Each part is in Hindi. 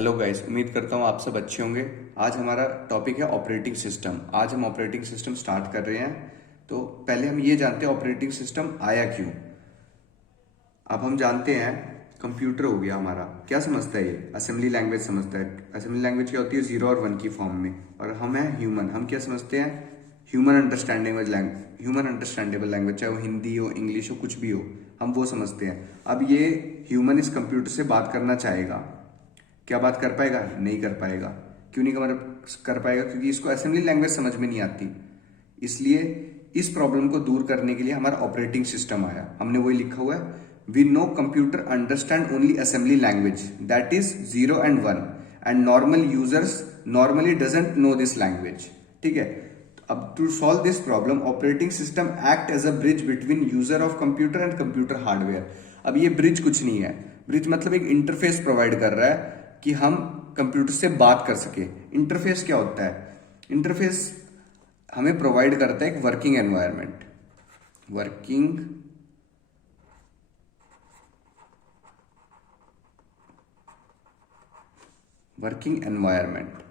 हेलो गाइस, उम्मीद करता हूँ आप सब अच्छे होंगे। आज हमारा टॉपिक है ऑपरेटिंग सिस्टम। आज हम ऑपरेटिंग सिस्टम स्टार्ट कर रहे हैं। तो पहले हम ये जानते हैं ऑपरेटिंग सिस्टम आया क्यों। अब हम जानते हैं कंप्यूटर हो गया हमारा, क्या समझता है ये? असेंबली लैंग्वेज समझता है। असेंबली लैंग्वेज क्या होती है? 0 और 1 की फॉर्म में। और हम हैं ह्यूमन, हम क्या समझते हैं? ह्यूमन अंडरस्टैंडेबल लैंग्वेज, चाहे वो हिंदी हो, इंग्लिश हो, कुछ भी हो, हम वो समझते हैं। अब ये ह्यूमन इस कंप्यूटर से बात करना चाहेगा, क्या बात कर पाएगा? नहीं कर पाएगा। क्यों नहीं कर पाएगा? क्योंकि इसको असेंबली लैंग्वेज समझ में नहीं आती। इसलिए इस प्रॉब्लम को दूर करने के लिए हमारा ऑपरेटिंग सिस्टम आया। हमने वही लिखा हुआ है, we know computer understand only assembly language that is 0 and 1 and normal users normally doesn't know this language. ठीक है। अब to solve this problem operating system act as a bridge between user of computer and computer hardware. अब ये ब्रिज कुछ नहीं है। ब्रिज मतलब एक इंटरफेस प्रोवाइड कर रहा है कि हम कंप्यूटर से बात कर सके। इंटरफेस क्या होता है? इंटरफेस हमें प्रोवाइड करता है एक working environment. Working working environment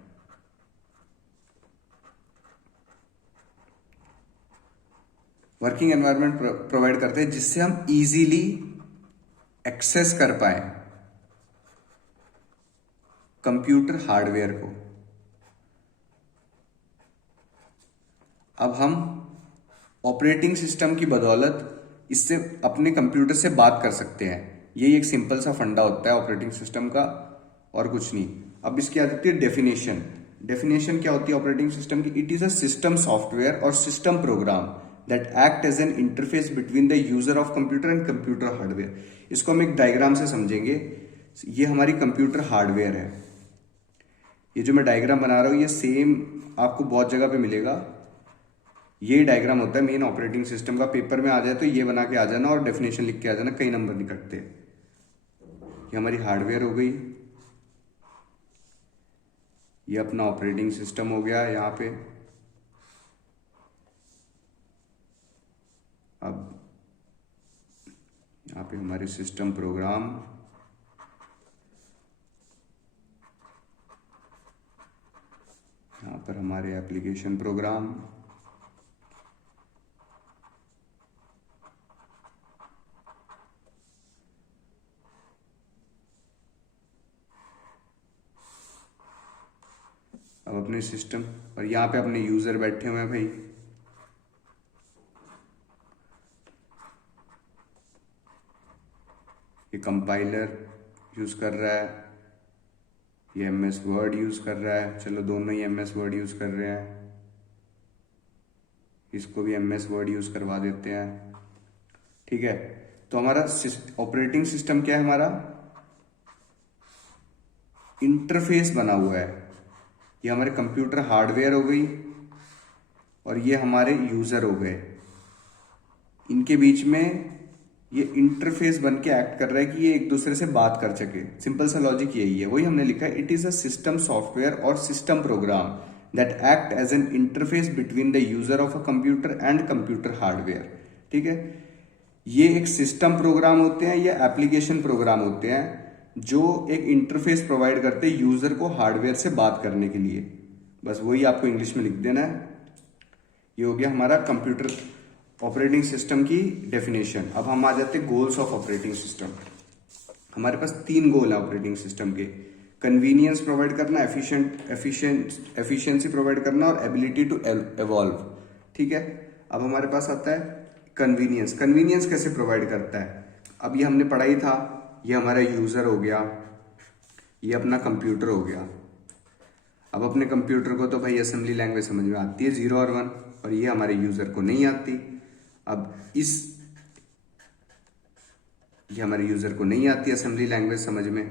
working environment provide करते हैं जिससे हम इजीली एक्सेस कर पाए कंप्यूटर हार्डवेयर को। अब हम ऑपरेटिंग सिस्टम की बदौलत इससे अपने कंप्यूटर से बात कर सकते हैं। यही एक सिंपल सा फंडा होता है ऑपरेटिंग सिस्टम का, और कुछ नहीं। अब इसकी आती है डेफिनेशन। डेफिनेशन क्या होती है ऑपरेटिंग सिस्टम की? It is a system software और system program that act as an interface between the user of computer and computer hardware. इसको हम एक डायग्राम से समझेंगे। ये हमारी कंप्यूटर हार्डवेयर है। ये जो मैं डायग्राम बना रहा हूं ये सेम आपको बहुत जगह पे मिलेगा। ये डायग्राम होता है मेन ऑपरेटिंग सिस्टम का। पेपर में आ जाए तो ये बना के आ जाना और डेफिनेशन लिख के आ जाना, कई नंबर नहीं कटते। ये हमारी हार्डवेयर हो गई, ये अपना ऑपरेटिंग सिस्टम हो गया यहाँ पे। अब यहाँ पे हमारे सिस्टम प्रोग्राम, यहाँ पर हमारे एप्लीकेशन प्रोग्राम, अब अपने सिस्टम, और यहाँ पे अपने यूजर बैठे हुए हैं भाई। ये कंपाइलर यूज कर रहा है, ये एमएस वर्ड यूज कर रहा है। चलो दोनों ही एमएस वर्ड यूज कर रहे हैं, इसको भी एमएस वर्ड यूज करवा देते हैं। ठीक है। तो हमारा ऑपरेटिंग सिस्टम क्या है? हमारा इंटरफेस बना हुआ है। ये हमारे कंप्यूटर हार्डवेयर हो गई और ये हमारे यूजर हो गए। इनके बीच में ये इंटरफेस बन के एक्ट कर रहा है कि ये एक दूसरे से बात कर सके। सिंपल सा लॉजिक यही है, वही हमने लिखा है। It is a system software और system program that act as an interface between the user of a computer and computer hardware. ठीक है। ये एक सिस्टम प्रोग्राम होते हैं या एप्लीकेशन प्रोग्राम होते हैं जो एक इंटरफेस प्रोवाइड करते हैं यूजर को हार्डवेयर से बात करने के लिए। बस वही आपको इंग्लिश में लिख देना है। ये हो गया हमारा कंप्यूटर ऑपरेटिंग सिस्टम की डेफिनेशन। अब हम आ जाते हैं गोल्स ऑफ ऑपरेटिंग सिस्टम। हमारे पास 3 गोल है ऑपरेटिंग सिस्टम के। कन्वीनियंस प्रोवाइड करना, एफिशिएंसी प्रोवाइड करना और एबिलिटी टू एवॉल्व। ठीक है। अब हमारे पास आता है कन्वीनियंस। कन्वीनियंस कैसे प्रोवाइड करता है? अब ये हमने पढ़ा ही था। ये हमारा यूजर हो गया, ये अपना कंप्यूटर हो गया। अब अपने कंप्यूटर को तो भाई असेंबली लैंग्वेज समझ में आती है 0 और 1, और ये हमारे यूजर को नहीं आती। अब ये हमारे यूजर को नहीं आती असेंबली लैंग्वेज समझ में।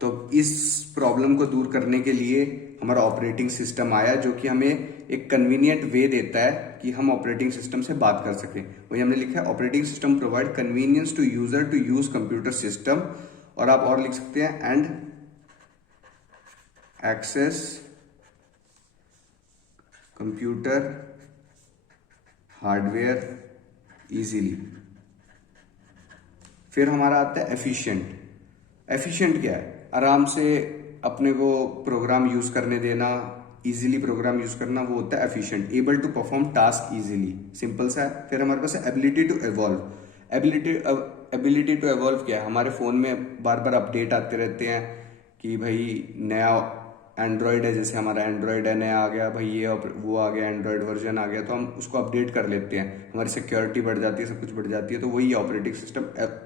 तो इस प्रॉब्लम को दूर करने के लिए हमारा ऑपरेटिंग सिस्टम आया, जो कि हमें एक कन्वीनियंट वे देता है कि हम ऑपरेटिंग सिस्टम से बात कर सकें। वही हमने लिखा है, operating system provide convenience to user to use computer system. और आप और लिख सकते हैं, and access computer hardware easily. फिर हमारा आता है एफिशिएंट। एफिशिएंट क्या है? आराम से अपने को प्रोग्राम यूज करने देना, इजीली प्रोग्राम यूज करना, वो होता है efficient. Able to perform task easily, simple सा है। फिर हमारे पास है ability to evolve. Ability to evolve क्या है? हमारे फोन में बार बार अपडेट आते रहते हैं कि भाई नया एंड्रॉयड है, जैसे हमारा एंड्रॉयड है नया आ गया भाई, ये वो आ गया, एंड्रॉयड वर्जन आ गया, तो हम उसको अपडेट कर लेते हैं, हमारी सिक्योरिटी बढ़ जाती है, सब कुछ बढ़ जाती है। तो वही ऑपरेटिंग सिस्टम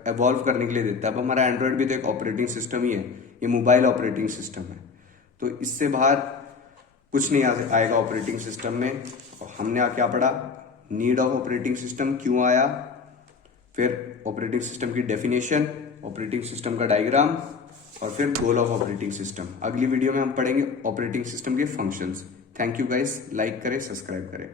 एवॉल्व करने के लिए देता है। अब हमारा एंड्रॉयड भी तो एक ऑपरेटिंग सिस्टम ही है, ये मोबाइल ऑपरेटिंग सिस्टम है, तो इससे बाहर कुछ नहीं आएगा ऑपरेटिंग सिस्टम में। हमने क्या पढ़ा? नीड ऑफ ऑपरेटिंग सिस्टम क्यों आया, फिर ऑपरेटिंग सिस्टम की डेफिनेशन, ऑपरेटिंग सिस्टम का डायग्राम, और फिर गोल ऑफ ऑपरेटिंग सिस्टम। अगली वीडियो में हम पढ़ेंगे ऑपरेटिंग सिस्टम के functions. Thank you guys, like करें, सब्सक्राइब करें।